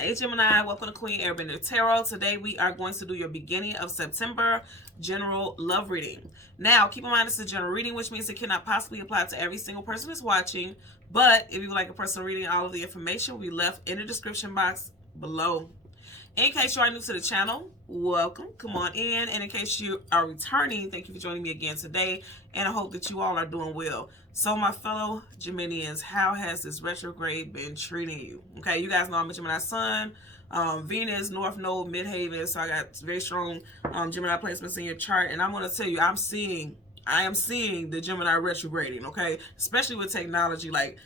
Hey Gemini, welcome to Queen Airbender Tarot. Today we are going to do your beginning of September general love reading. Now, keep in mind this is a general reading, which means it cannot possibly apply to every single person that's watching. But if you would like a personal reading, all of the information will be left in the description box below. In case you are new to the channel, welcome. Come on in. And in case you are returning, thank you for joining me again today. And I hope that you all are doing well. So my fellow Geminians, how has this retrograde been treating you? Okay, you guys know I'm a Gemini Sun, Venus, North Node, Midhaven. So I got very strong Gemini placements in your chart. And I'm going to tell you, I am seeing the Gemini retrograding, okay? Especially with technology. Like,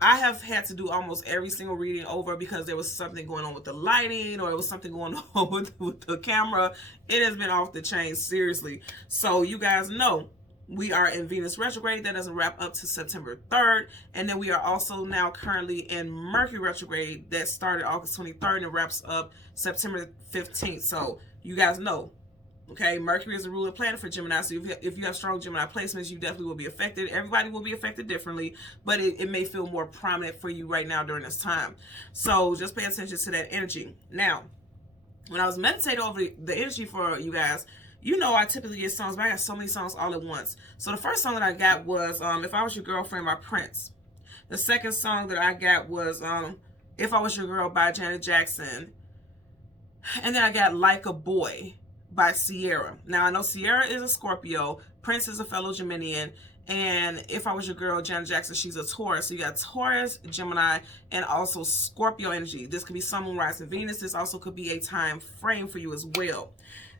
I have had to do almost every single reading over because there was something going on with the lighting or it was something going on with the camera. It has been off the chain, seriously. So you guys know we are in Venus retrograde. That doesn't wrap up to September 3rd. And then we are also now currently in Mercury retrograde that started August 23rd and wraps up September 15th. So you guys know. Okay, Mercury is a ruling planet for Gemini, so if you have strong Gemini placements, you definitely will be affected. Everybody will be affected differently, but it may feel more prominent for you right now during this time. So just pay attention to that energy. Now, when I was meditating over the energy for you guys, you know I typically get songs, but I got so many songs all at once. So the first song that I got was If I Was Your Girlfriend by Prince. The second song that I got was If I Was Your Girl by Janet Jackson. And then I got Like a Boy by Sierra. Now I know Sierra is a Scorpio, Prince is a fellow Geminian, and If I Was Your Girl, Janet Jackson, she's a Taurus. So you got Taurus, Gemini, and also Scorpio energy. This could be Sun, Moon, Rising, Venus. This also could be a time frame for you as well.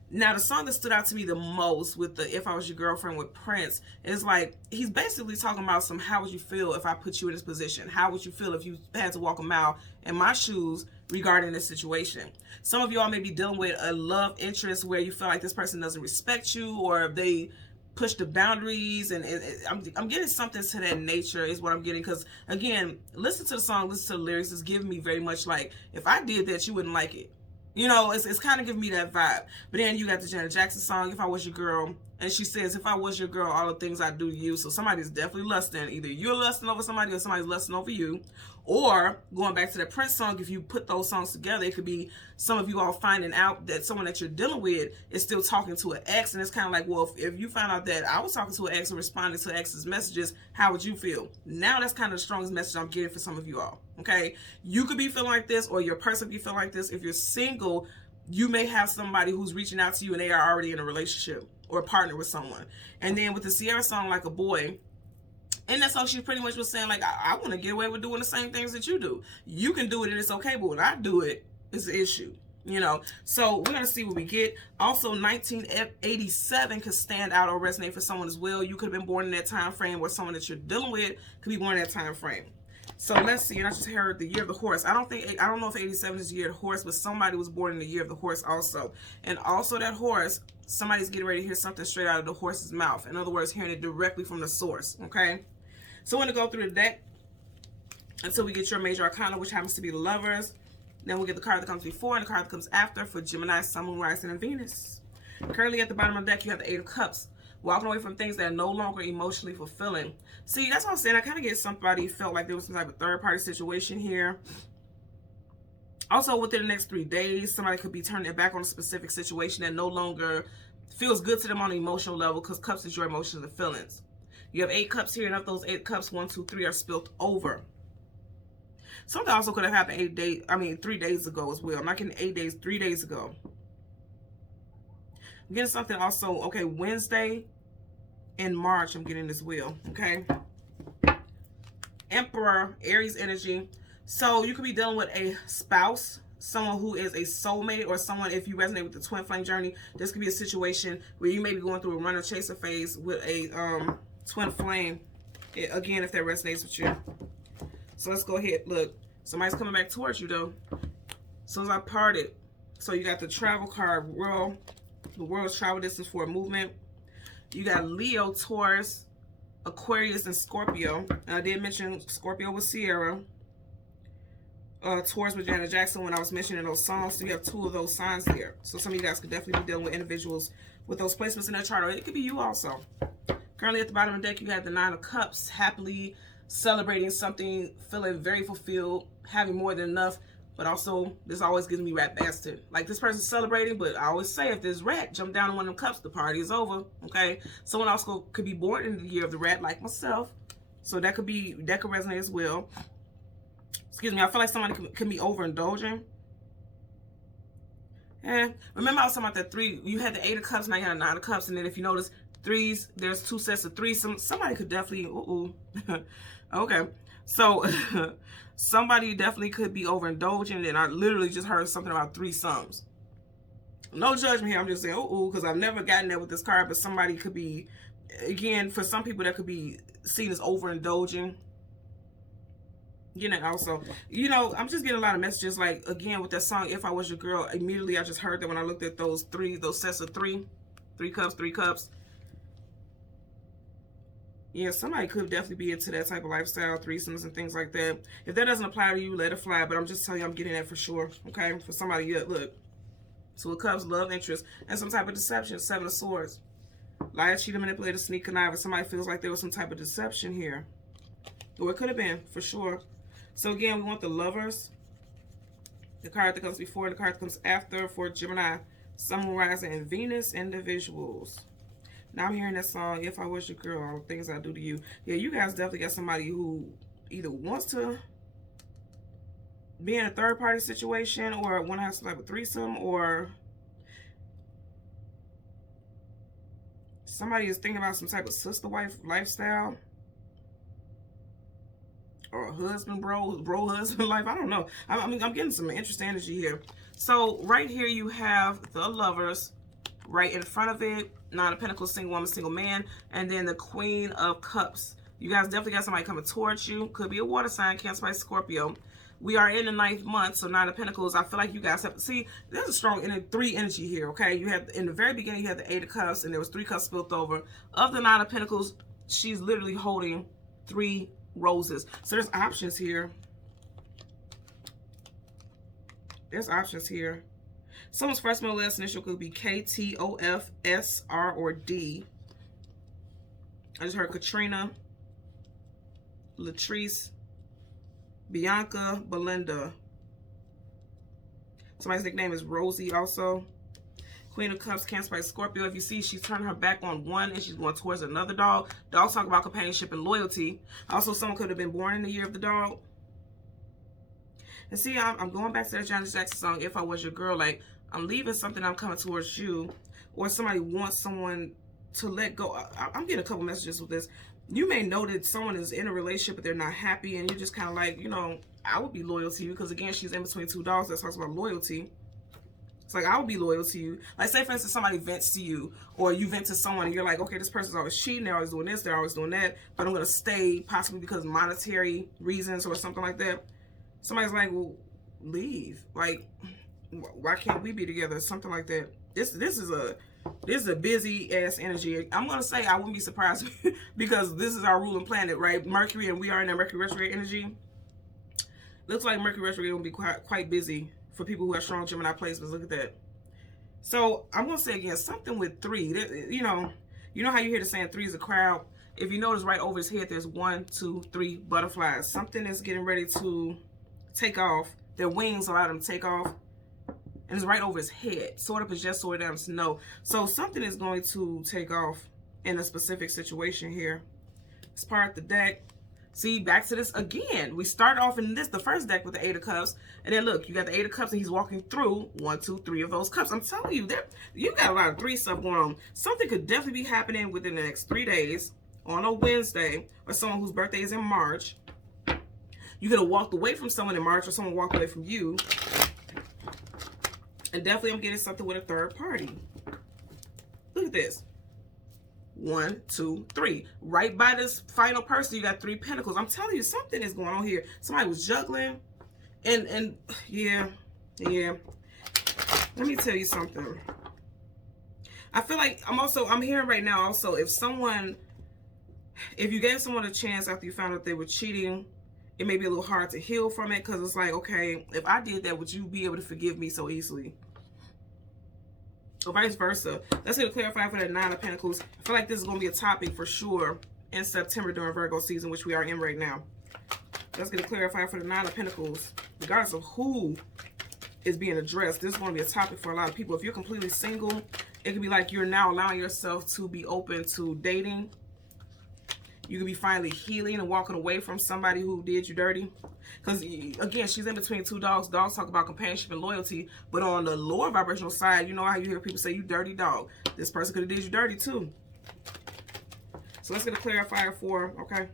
Now, the song that stood out to me the most with the If I Was Your Girlfriend with Prince is like, he's basically talking about how would you feel if I put you in this position? How would you feel if you had to walk a mile in my shoes regarding this situation? Some of y'all may be dealing with a love interest where you feel like this person doesn't respect you, or they push the boundaries, and I'm getting something to that nature is what I'm getting, because again, listen to the song, listen to the lyrics, it's giving me very much like, if I did that, you wouldn't like it. You know, it's kind of giving me that vibe. But then you got the Janet Jackson song, If I Was Your Girl. And she says, if I was your girl, all the things I do to you. So somebody's definitely lusting. Either you're lusting over somebody or somebody's lusting over you. Or, going back to that Prince song, if you put those songs together, it could be some of you all finding out that someone that you're dealing with is still talking to an ex. And it's kind of like, well, if you find out that I was talking to an ex or responding to an ex's messages, how would you feel? Now that's kind of the strongest message I'm getting for some of you all. Okay? You could be feeling like this, or your person could be feeling like this. If you're single, you may have somebody who's reaching out to you and they are already in a relationship or a partner with someone. And then with the Sierra song, Like a Boy, and that song, she pretty much was saying, like, I want to get away with doing the same things that you do. You can do it and it's okay, but when I do it, it's an issue. You know, so we're going to see what we get. Also, 1987 could stand out or resonate for someone as well. You could have been born in that time frame, or someone that you're dealing with could be born in that time frame. So let's see. And I just heard the year of the horse. I don't know if 87 is the year of the horse, but somebody was born in the year of the horse also. And also that horse, somebody's getting ready to hear something straight out of the horse's mouth. In other words, hearing it directly from the source. Okay. So we're going to go through the deck until we get your major arcana, which happens to be the Lovers. Then we'll get the card that comes before and the card that comes after for Gemini, Sun, Moon, Rising, and Venus. Currently at the bottom of the deck, you have the Eight of Cups. Walking away from things that are no longer emotionally fulfilling. See, that's what I'm saying. I kind of get somebody felt like there was some type of third-party situation here. Also, within the next 3 days, somebody could be turning their back on a specific situation that no longer feels good to them on an emotional level, because cups is your emotions and feelings. You have 8 cups here, and of those 8 cups, 1, 2, 3 are spilt over. Something also could have happened 3 days ago as well. I'm not getting 8 days, 3 days ago. I'm getting something also, okay, Wednesday in March, I'm getting as well, okay? Emperor, Aries energy. So you could be dealing with a spouse, someone who is a soulmate, or someone, if you resonate with the twin flame journey, this could be a situation where you may be going through a runner chaser phase with a twin flame. Again, if that resonates with you. So let's go ahead. Look, somebody's coming back towards you though. As soon as I parted. So you got the travel card, world. The world's travel distance for a movement. You got Leo, Taurus, Aquarius, and Scorpio. And I did mention Scorpio with Sierra. Taurus with Janet Jackson when I was mentioning those songs. So you have 2 of those signs there. So some of you guys could definitely be dealing with individuals with those placements in their chart. Or it could be you also. Currently at the bottom of the deck, you have the 9 of Cups. Happily celebrating something, feeling very fulfilled, having more than enough. But also, this always gives me rat bastard. Like, this person's celebrating, but I always say, if this rat jump down in one of them cups, the party is over, okay? Someone else could be born in the year of the rat, like myself. So that could resonate as well. Excuse me, I feel like somebody can be overindulging. And remember I was talking about that 3, you had the 8 of cups, now you have 9 of cups, and then if you notice, 3s, there's 2 sets of 3. Somebody could definitely, okay. So, somebody definitely could be overindulging, and I literally just heard something about 3 sums. No judgment here, I'm just saying, because I've never gotten there with this card, but somebody could be, again, for some people that could be seen as overindulging. You know, also, you know, I'm just getting a lot of messages, like, again, with that song, If I Was Your Girl, immediately I just heard that when I looked at those sets of 3 cups, 3 cups. Yeah, somebody could definitely be into that type of lifestyle, threesomes and things like that. If that doesn't apply to you, let it fly, but I'm just telling you, I'm getting that for sure, okay? For somebody, yeah, look. Two of Cups, love interest, and some type of deception, 7 of Swords. Liar, cheater, manipulator, sneak, conniver. Somebody feels like there was some type of deception here. Or it could have been, for sure. So again, we want the Lovers. The card that comes before and the card that comes after for Gemini, Sun, Moon, Rising, and Venus individuals. Now I'm hearing that song, If I Was Your Girl, All the Things I Do to You. Yeah, you guys definitely got somebody who either wants to be in a third-party situation or want to have some type of threesome, or somebody is thinking about some type of sister-wife lifestyle. Or a husband, bro husband life. I don't know. I mean, I'm getting some interesting energy here. So right here you have the Lovers. Right in front of it, 9 of Pentacles, single woman, single man. And then the Queen of Cups. You guys definitely got somebody coming towards you. Could be a water sign, Cancer, Pisces, Scorpio. We are in the 9th month, so 9 of Pentacles. I feel like you guys have to see, there's a strong 3 energy here, okay? You have, in the very beginning, you had the 8 of Cups, and there was 3 cups spilled over. Of the 9 of Pentacles, she's literally holding 3 roses. So there's options here. There's options here. Someone's first, middle, last initial could be K, T, O, F, S, R, or D. I just heard Katrina, Latrice, Bianca, Belinda. Somebody's nickname is Rosie also. Queen of Cups, Cancer, Pisces, Scorpio. If you see, she's turning her back on one and she's going towards another dog. Dogs talk about companionship and loyalty. Also, someone could have been born in the year of the dog. And see, I'm going back to that Janet Jackson song, If I Was Your Girl. Like, I'm leaving something, I'm coming towards you. Or somebody wants someone to let go. I'm getting a couple messages with this. You may know that someone is in a relationship, but they're not happy. And you're just kind of like, you know, I would be loyal to you. Because, again, she's in between 2 dogs. That talks about loyalty. It's like, I would be loyal to you. Like, say, for instance, somebody vents to you. Or you vent to someone and you're like, okay, this person's always cheating. They're always doing this. They're always doing that. But I'm going to stay, possibly because of monetary reasons or something like that. Somebody's like, well, leave. Like, why can't we be together? Something like that. This is a busy ass energy. I'm gonna say I wouldn't be surprised because this is our ruling planet, right? Mercury, and we are in that Mercury retrograde energy. Looks like Mercury retrograde will be quite busy for people who have strong Gemini placements. Look at that. So I'm gonna say again, something with 3. You know how you hear the saying 3 is a crowd. If you notice right over his head, there's 1, 2, 3 butterflies. Something is getting ready to take off. Their wings allow them to take off. And it's right over his head. Sort of is yes, sort of is no. So something is going to take off in a specific situation here. It's part of the deck. See, back to this again. We start off in the first deck with the 8 of Cups. And then look, you got the 8 of Cups and he's walking through 1, 2, 3 of those cups. I'm telling you, you got a lot of 3 stuff going on. Something could definitely be happening within the next 3 days on a Wednesday, or someone whose birthday is in March. You could have walked away from someone in March, or someone walked away from you. And definitely I'm getting something with a third party. Look at this. 1, 2, 3. Right by this final person, you got 3 pentacles. I'm telling you, something is going on here. Somebody was juggling. And yeah. Let me tell you something. I feel like I'm hearing right now also, if you gave someone a chance after you found out they were cheating, it may be a little hard to heal from it, because it's like, okay, if I did that, would you be able to forgive me so easily? Or vice versa. Let's get a clarify for that 9 of Pentacles. I feel like this is going to be a topic for sure in September during Virgo season, which we are in right now. Let's get a clarify for the 9 of Pentacles. regardless of who is being addressed, this is going to be a topic for a lot of people. If you're completely single, it could be like you're now allowing yourself to be open to dating. You could be finally healing and walking away from somebody who did you dirty. Because, again, she's in between two dogs. Dogs talk about companionship and loyalty. But on the lower vibrational side, you know how you hear people say, you dirty dog. This person could have did you dirty, too. So let's get a clarifier for, okay.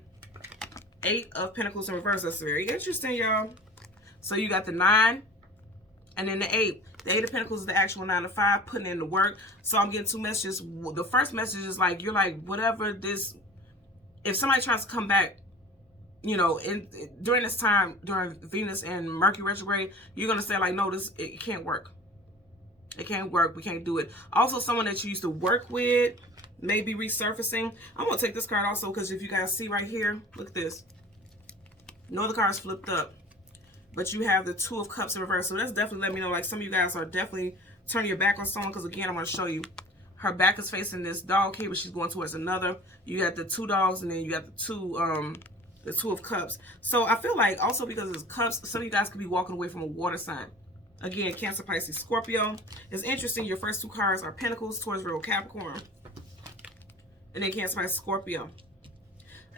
8 of Pentacles in reverse. That's very interesting, y'all. So you got the 9 and then the 8. The 8 of Pentacles is the actual 9 to 5, putting in the work. So I'm getting 2 messages. The first message is like, you're like, whatever this, if somebody tries to come back, you know, during this time, during Venus and Mercury retrograde, you're going to say like, no, it can't work. It can't work. We can't do it. Also, someone that you used to work with may be resurfacing. I'm going to take this card also because if you guys see right here, look at this. No other cards flipped up. But you have the 2 of Cups in reverse. So that's definitely letting me know, like, some of you guys are definitely turning your back on someone. Because, again, I'm going to show you. Her back is facing this dog here, but she's going towards another. You got the 2 dogs, and then you got the 2 of Cups. So I feel like also because it's Cups, some of you guys could be walking away from a water sign. Again, Cancer, Pisces, Scorpio. It's interesting. Your first 2 cards are Pentacles, Taurus, Virgo, Capricorn. And then Cancer, Pisces, Scorpio.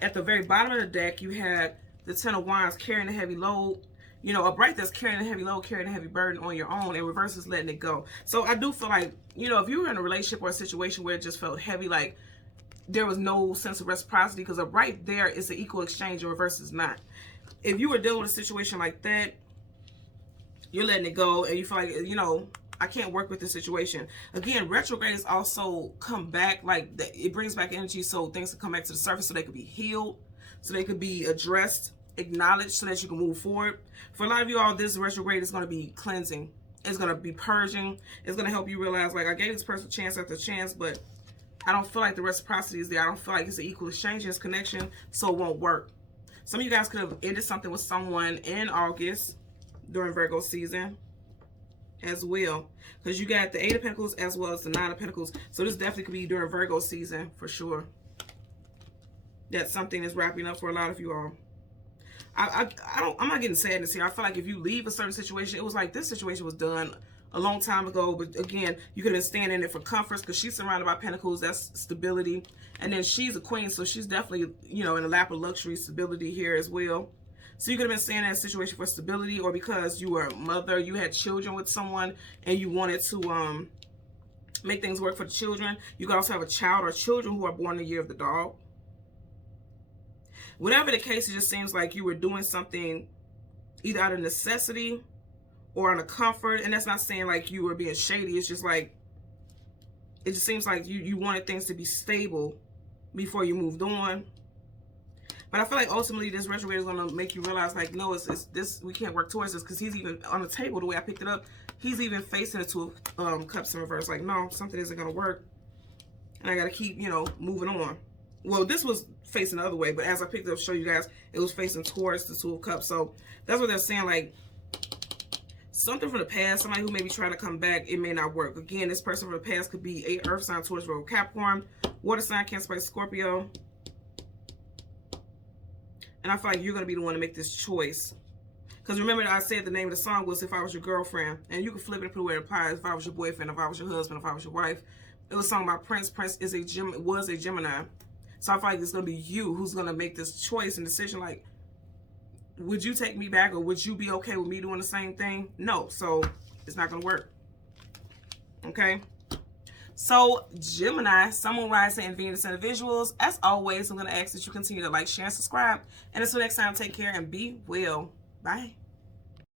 At the very bottom of the deck, you had the 10 of Wands carrying a heavy load. You know, upright that's carrying a heavy load, carrying a heavy burden on your own, and reverse is letting it go. So I do feel like, you know, if you were in a relationship or a situation where it just felt heavy, like there was no sense of reciprocity, because upright there is an equal exchange and reverse is not. If you were dealing with a situation like that, you're letting it go, and you feel like, you know, I can't work with this situation. Again, retrogrades also come back, like it brings back energy so things can come back to the surface so they could be healed, so they could be addressed, acknowledged, so that you can move forward. For a lot of you all, this retrograde is going to be cleansing. It's going to be purging. It's going to help you realize, like, I gave this person chance after chance, but I don't feel like the reciprocity is there. I don't feel like it's an equal exchange, it's connection, so it won't work. Some of you guys could have ended something with someone in August during Virgo season as well, because you got the 8 of Pentacles as well as the 9 of Pentacles. So this definitely could be during Virgo season for sure. That something is wrapping up for a lot of you all. I'm not getting sadness here. I feel like if you leave a certain situation, it was like this situation was done a long time ago. But again, you could have been staying in it for comforts because she's surrounded by pentacles. That's stability. And then she's a queen, so she's definitely, you know, in a lap of luxury, stability here as well. So you could have been staying in that situation for stability, or because you were a mother, you had children with someone, and you wanted to make things work for the children. You could also have a child or children who are born the year of the dog. Whatever the case, it just seems like you were doing something either out of necessity or out of comfort. And that's not saying like you were being shady. It's just like, it just seems like you wanted things to be stable before you moved on. But I feel like ultimately this retrograde is going to make you realize, like, no, it's this, we can't work towards this, because he's even on the table, the way I picked it up, he's even facing the 2 of Cups in reverse. Like, no, something isn't going to work. And I got to keep, you know, moving on. Well, this was facing the other way, but as I picked it up to show you guys, it was facing towards the 2 of Cups. So that's what they're saying, like, something from the past, somebody who maybe trying to come back, it may not work. Again, this person from the past could be a earth sign, Taurus, Virgo, Capricorn, water sign, Cancer, Pisces, Scorpio. And I feel like you're going to be the one to make this choice. Because remember, I said the name of the song was If I Was Your Girlfriend. And you can flip it and put where it applies. If I was your boyfriend, if I was your husband, if I was your wife. It was a song by Prince. Prince was a Gemini. So I feel like it's going to be you who's going to make this choice and decision. Like, would you take me back, or would you be okay with me doing the same thing? No. So it's not going to work. Okay. So Gemini, Sun, Moon, Rising, and Venus individuals, as always, I'm going to ask that you continue to like, share, and subscribe. And until next time, take care and be well. Bye.